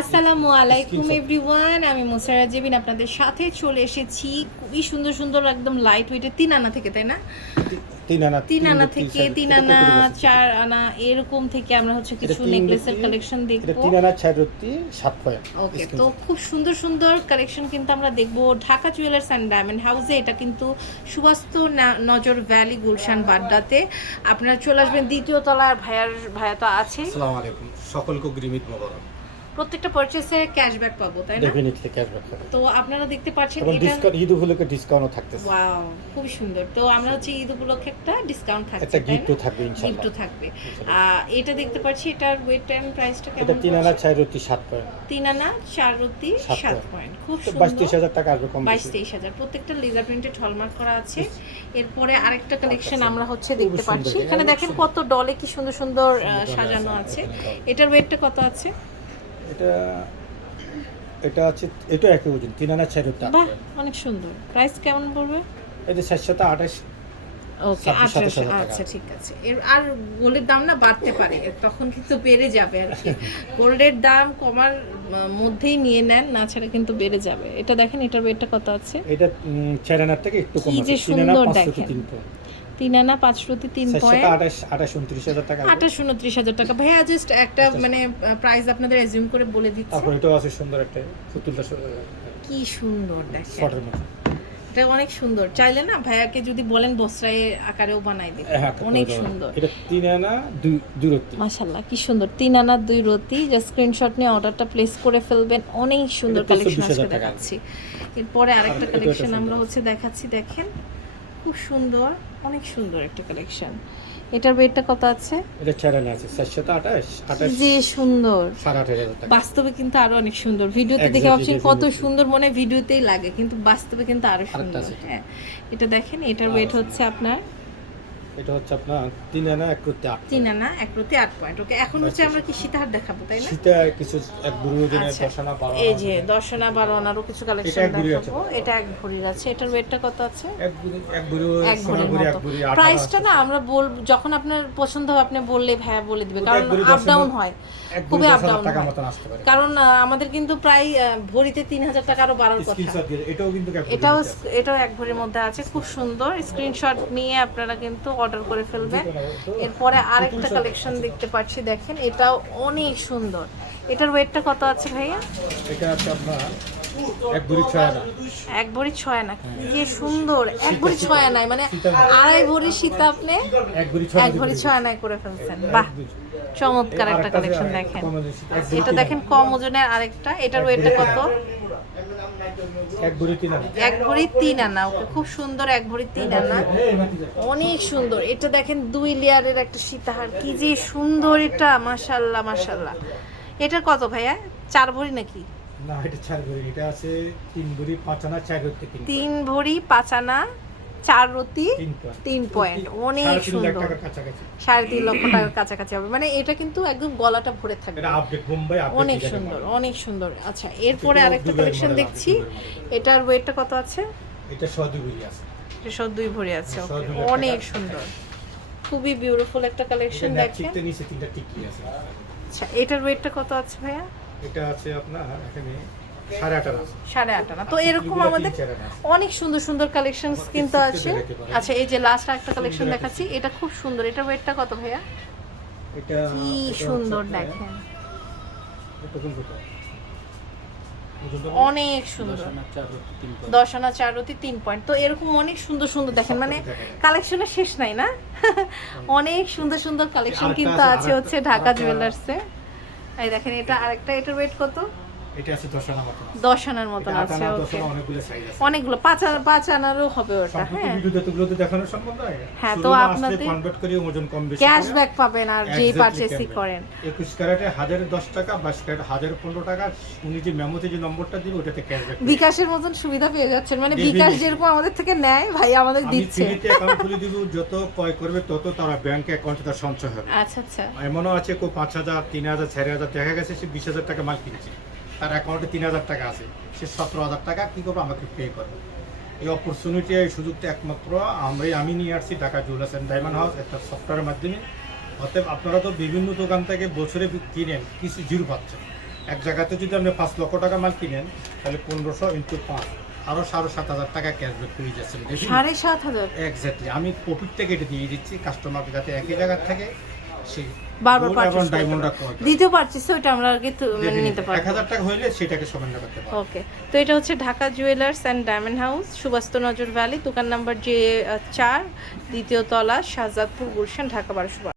আসসালামু আলাইকুম. এভরিওয়ান আমি মোসারা জেবিন আপনাদের সাথে চলে এসেছি খুবই সুন্দর সুন্দর একদম লাইট ওয়েটের তিন আনা থেকে তাই না তিন আনা তিন আনা থেকে তিন আনা? চার আনা এরকম থেকে আমরা হচ্ছে কিছু নেকলেসের কালেকশন দেখব। তিন আনা চার রত্তি সাত পয়েন্ট ওকে তো খুব সুন্দর সুন্দর কালেকশন কিন্তু আমরা দেখব। ঢাকা জুয়েলার্স অ্যান্ড ডায়মন্ড হাউসে এটা কিন্তু সুবাস্ত নজর ভ্যালি গুলশান বাড্ডাতে। আপনারা চলে আসবেন দ্বিতীয় তলার ভাইয়ার ভাইয়া তো আছে আসসালামু আলাইকুম। সকলকে গ্রিমিত মোবারক। প্রত্যেকটা পারচেসে ক্যাশব্যাক পাবো তাই না? ডেফিনেটলি ক্যাশব্যাক পাবে। তো আপনারা দেখতে পাচ্ছেন এটা ডিসকাউন্ট ঈদ উপলক্ষে ডিসকাউন্টও থাকতেছে। ওয়াও খুবই সুন্দর। তো আমরা হচ্ছে ঈদ উপলক্ষে একটা ডিসকাউন্ট থাকছে একটা গিফটও থাকবে ইনশাআল্লাহ। গিফটও থাকবে। এটা দেখতে পাচ্ছি এটার ওয়েট এন্ড প্রাইসটা কেমন এটা কেমন তিন আনা চার রত্তি সাত পয়েন্ট। তিন আনা চার রতি সাত সাত পয়েন্ট। খুব সুন্দর। হাজার টাকা আসবে কম বাইশ বেশি। তেইশ হাজার। প্রত্যেকটা লেজার প্রিন্টেড হলমার্ক করা আছে। এরপরে আরেকটা কালেকশন আমরা হচ্ছে দেখতে পাচ্ছি। এখানে দেখেন কত ডলে কি সুন্দর সুন্দর সাজানো আছে, এটার ওয়েটটা কত আছে? এটা এটা আছে এটা একই ওজন তিন আনা চার বাহ অনেক সুন্দর। প্রাইস কেমন পড়বে? যে সাতশত আঠাশ ওকে টাকা। আচ্ছা ঠিক আছে। এর আর গোল্ডের দাম না বাড়তে পারে তখন কিন্তু বেড়ে যাবে আর কি। গোল্ডের দাম কমার মধ্যেই নিয়ে নেন না ছাড়া কিন্তু বেড়ে যাবে। এটা দেখেন এটার ওয়েটটা কত আছে? এটা চার আনার থেকে একটু কম আছে তিন আনা পাঁচশত দেখেন। তিন আনা পাঁচ প্রতি তিন পয়েন্ট। আঠাশ উনত্রিশ হাজার টাকা ভাইয়া জাস্ট একটা মানে প্রাইস আপনাদের অ্যাজিউম করে বলে দিচ্ছি। তারপর এটাও আছে সুন্দর একটা পুতুলটা কি সুন্দর দেখেন। এটা অনেক সুন্দর। চাইলে না ভাইয়াকে যদি বলেন বস্ত্রায়ের আকারেও বানাই দেবে হ্যাঁ, অনেক সুন্দর। এটা তিন আনা দুই দুই রত্তি মাশাল্লাহ কি সুন্দর। তিন আনা দুই রতি। যা স্ক্রিনশট নিয়ে অর্ডারটা প্লেস করে ফেলবেন। অনেক সুন্দর কালেকশন 24,000 আজকে দেখাচ্ছি। এরপরে আরেকটা একটা কালেকশন আমরা হচ্ছে দেখাচ্ছি দেখেন। খুব সুন্দর অনেক সুন্দর একটা কালেকশন এটার ওয়েটটা কত আছে? এটা আনা আছে চারশত আঠাশ কি আঠাশ যে সুন্দর বাস্তবে কিন্তু আরও অনেক সুন্দর। ভিডিওতে দেখে ভাবছেন কত সুন্দর মনে ভিডিওতেই লাগে কিন্তু বাস্তবে কিন্তু আরও সুন্দর। হ্যাঁ এটা দেখেন এটার ওয়েট হচ্ছে আপনার এটা হচ্ছে আপনার তিন আনা এক রত্তি আট তিন আনা এক প্রতি আট পয়েন্ট। ওকে এখন হচ্ছে আমরা কি সীতাহার দেখাবো তাই না? শীতে কিছু এক দিনের আচ্ছা। বারো এই যে দর্শনা বারো আনারও কিছু কালেকশন দেখাবো। এটা এক ভরির আছে। এটার ওয়েটটা কত আছে? এক বুড়ি এক বুড়ো এক আনা প্রাইসটা না আমরা বল যখন আপনার পছন্দ হবে আপনি বললে ভাইয়া বলে দিবে। কারণ আপ ডাউন হয়। খুবই আপ ডাউন কারণ আমাদের কিন্তু প্রায় ভরিতে তিন হাজার টাকা আরও বাড়ার কথা। এটাও কিন্তু এটাও এটাও এক ভরির মধ্যে আছে। খুব সুন্দর। স্ক্রিনশট নিয়ে আপনারা কিন্তু অর্ডার করে ফেলবেন এরপরে আরেকটা কালেকশন দেখতে পাচ্ছি দেখেন এটাও অনেক সুন্দর। এটার ওয়েটটা কত আছে ভাইয়া? এটা আছে আপনার এক বুড়ি ছয় আনা। এক ভরি ছয় আনা। কি যে সুন্দর। এক ভরি ছয় আনায় মানে আড়াই ভরি সীতা আপনি এক ভরি ছয় আনায় করে ফেলছেন। বাহ চমৎকার একটা কালেকশন দেখেন। এটা দেখেন কম ওজনের আরেকটা। এটার ওয়েটটা কত? এক বুড়ি তিন আনা। এক ভরি তিন আনা ওকে খুব সুন্দর এক ভরি তিন আনা। অনেক সুন্দর এটা দেখেন দুই লেয়ারের একটা সীতাহার কি যে সুন্দর এটা মাশাল্লাহ মাশাল্লাহ এটার কত ভাইয়া? চার ভরি নাকি? না এটা চার ভরি এটা আছে তিন ভরি পাঁচ আনা চার তিন তিন ভরি পাঁচ আনা চার রতি তিন পয়েন্ট অনেক সুন্দর। সাড়ে তিন লক্ষ টাকার কাছাকাছি হবে। মানে এটা কিন্তু একদম গলাটা ভরে থাকবে। অনেক সুন্দর অনেক সুন্দর। আচ্ছা এরপরে আরেকটা কালেকশন দেখছি। এটার ওয়েটটা কত আছে? এটা সহ দুই ভরি আছে এটা দুই ভরি আছে অনেক সুন্দর। খুবই বিউটিফুল একটা কালেকশন দেখেন। নিচে তিনটা টিকি আছে। আচ্ছা এটার ওয়েটটা কত আছে ভাইয়া? এটা আছে আপনার এখানে সাড়ে আট আনা তো এরকম আমাদের। অনেক সুন্দর সুন্দর কালেকশন কিন্তু আছে। আচ্ছা এই যে লাস্ট একটা কালেকশন দেখাচ্ছি। এটা খুব সুন্দর। এটা ওয়েটটা কত ভাইয়া? এটা কি সুন্দর দেখেন। অনেক সুন্দর। দশ আনা, চার রতি তিন পয়েন্ট। তো এরকম অনেক সুন্দর সুন্দর দেখেন। মানে কালেকশনের শেষ নাই না? অনেক সুন্দর সুন্দর কালেকশন কিন্তু আছে, হচ্ছে ঢাকা জুয়েলার্সে এই দেখেন এটা আরেকটা এটার ওয়েট কত? এটা আছে দশ মতন আছে। মতন আছে ওকে। অনেকগুলো সাইজ আছে। অনেকগুলো পাঁচ পাঁচ আনারও হবে ওটা হ্যাঁ। ভিডিওতে তো দেখানো সম্ভব নয়? হ্যাঁ, তো আপনাদের কনভার্ট করে ওজন কম বেশি ক্যাশব্যাক পাবেন আর যেই পারচেসই করেন। একুশ ক্যারেটে হাজারে দশ টাকা ক্যারেট উনি যে মেমোতে যে নম্বরটা দিবে ওটাতে ক্যাশব্যাক বিকাশের মতন সুবিধা পেয়ে যাচ্ছেন। মানে বিকাশ যেরকম আমাদের থেকে নেয় ভাই আমাদের আমি দিচ্ছে। ফ্রিতে অ্যাকাউন্ট খুলে দিব যত ক্রয় করবে তত তারা ব্যাংকে অ্যাকাউন্টে তার সঞ্চয় হবে। আচ্ছা আচ্ছা। এমনও আছে পাঁচ হাজার তিন হাজার চার হাজার দেখা গেছে সে বিশ হাজার টাকা মাল কিনেছে। তার অ্যাকাউন্টে তিন হাজার টাকা আছে। সে সতেরো হাজার টাকা কী করব? আমাকে পে করবে। এই অপরচুনিটি এই সুযোগটা একমাত্র আমরাই আমি নিয়ে আসছি Dhaka jewellers and diamond house একটা সফটওয়্যারের মাধ্যমে। অতএব আপনারা তো বিভিন্ন দোকান থেকে বছরে কিনেন কিছু জিরো পাচ্ছেন। এক জায়গাতে যদি আপনি পাঁচ লক্ষ টাকা মাল কিনেন তাহলে পনেরোশো ইন্টু পাঁচ আরও সাড়ে সাত হাজার টাকা ক্যাশব্যাক পেয়ে যাচ্ছেন। সাড়ে সাত হাজার? এক্স্যাক্টলি আমি প্রফিটটা কেটে দিয়ে দিচ্ছি কাস্টমারকে যাতে একই জায়গার থেকে। বারবার gold এবং purchase করতে ডায়মন্ডটা পারে। ক্রয় করে। দ্বিতীয় পারচেস ওইটা আমরা আগে মানে নিতে পারব। 1000 টাকা হইলে সেটাকে সমান রাখতে পারব। ওকে তো এটা হচ্ছে Dhaka jewellers and diamond house Subastu Nazar valley দোকান নাম্বার যে আহ, চার দ্বিতীয় তলা শাহজাদপুর গুলশান ঢাকা বারোশো